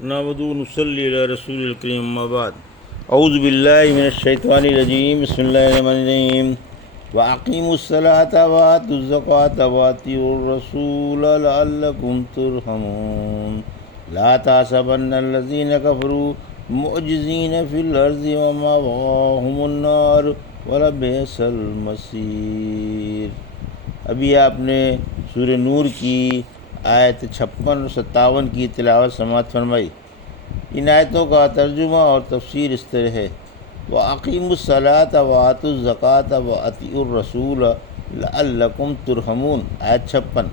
نعبد و نصلی علی رسول الکریم اما بعد اعوذ باللہ من الشیطان الرجیم بسم اللہ الرحمن الرحیم واقیموا الصلاۃ وآتوا الزکوٰۃ وأطیعوا الرسول لعلکم ترحمون لا تحسبن الذین کفروا معجزین فی الارض ومأواہم النار ولبئس المصیر۔ ابھی آپ نے سورہ نور کی آیت 56 اور 57 کی تلاوت سماعت فرمائی۔ ان آیتوں کا ترجمہ اور تفسیر اس طرح ہے: وَأَقِیمُوا الصَّلَاةَ وَآتُوا الزَّکَاةَ وَأَطِیعُوا الرَّسُولَ لَعَلَّکُمْ تُرْحَمُونَ۔ آیت 56،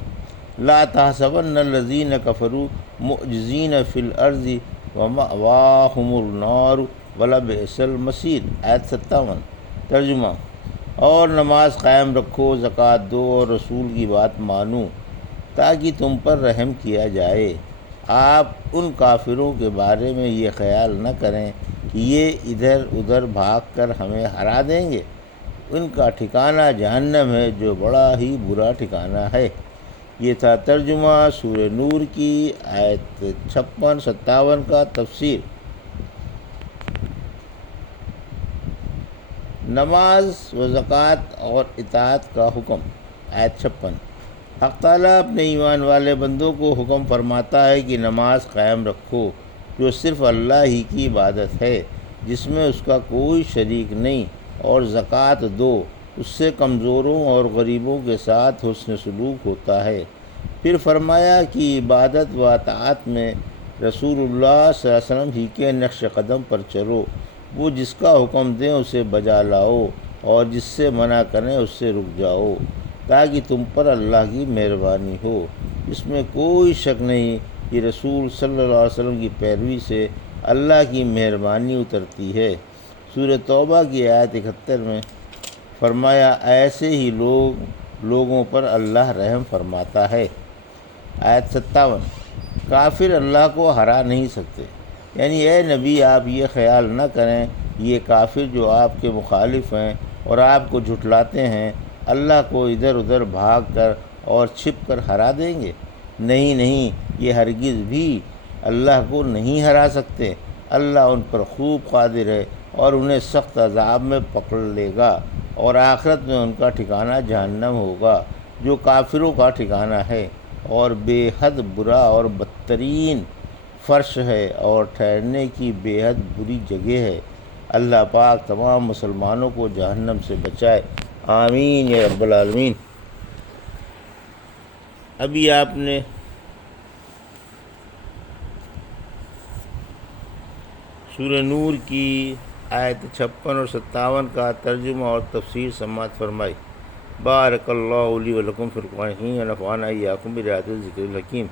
لا تحسبن الذین کفروا معجزین فی الارض ومأواہم النار ولبئس المصیر۔ آیت 57، ترجمہ: اور نماز قائم رکھو، زکوٰۃ دو اور رسول کی بات مانو تاکہ تم پر رحم کیا جائے۔ آپ ان کافروں کے بارے میں یہ خیال نہ کریں کہ یہ ادھر ادھر بھاگ کر ہمیں ہرا دیں گے۔ ان کا ٹھکانہ جہنم ہے جو بڑا ہی برا ٹھکانہ ہے۔ یہ تھا ترجمہ سورہ نور کی آیت 56-57 کا تفسیر۔ نماز و زکوٰۃ اور اطاعت کا حکم۔ آیت 56، حق تعالیٰ اپنے ایمان والے بندوں کو حکم فرماتا ہے کہ نماز قائم رکھو جو صرف اللہ ہی کی عبادت ہے، جس میں اس کا کوئی شریک نہیں، اور زکوٰۃ دو، اس سے کمزوروں اور غریبوں کے ساتھ حسن سلوک ہوتا ہے۔ پھر فرمایا کہ عبادت و اطاعت میں رسول اللہ صلی اللہ علیہ وسلم ہی کے نقش قدم پر چلو۔ وہ جس کا حکم دیں اسے بجا لاؤ، اور جس سے منع کریں اس سے رک جاؤ، تاکہ تم پر اللہ کی مہربانی ہو۔ اس میں کوئی شک نہیں کہ رسول صلی اللہ علیہ وسلم کی پیروی سے اللہ کی مہربانی اترتی ہے۔ سورہ توبہ کی آیت 71 میں فرمایا، ایسے ہی لوگوں پر اللہ رحم فرماتا ہے۔ آیت 57، کافر اللہ کو ہرا نہیں سکتے، یعنی اے نبی آپ یہ خیال نہ کریں یہ کافر جو آپ کے مخالف ہیں اور آپ کو جھٹلاتے ہیں اللہ کو ادھر ادھر بھاگ کر اور چھپ کر ہرا دیں گے۔ نہیں، یہ ہرگز بھی اللہ کو نہیں ہرا سکتے۔ اللہ ان پر خوب قادر ہے اور انہیں سخت عذاب میں پکڑ لے گا، اور آخرت میں ان کا ٹھکانہ جہنم ہوگا جو کافروں کا ٹھکانہ ہے، اور بے حد برا اور بدترین فرش ہے اور ٹھہرنے کی بے حد بری جگہ ہے۔ اللہ پاک تمام مسلمانوں کو جہنم سے بچائے، آمین یا رب العالمین۔ ابھی آپ نے سورہ نور کی آیت 56 اور 57 کا ترجمہ اور تفسیر سماعت فرمائی۔ بارک اللہ لی و لکم فی القرآن الحکیم ونفعنی وایاکم بآیات الذکر الحکیم۔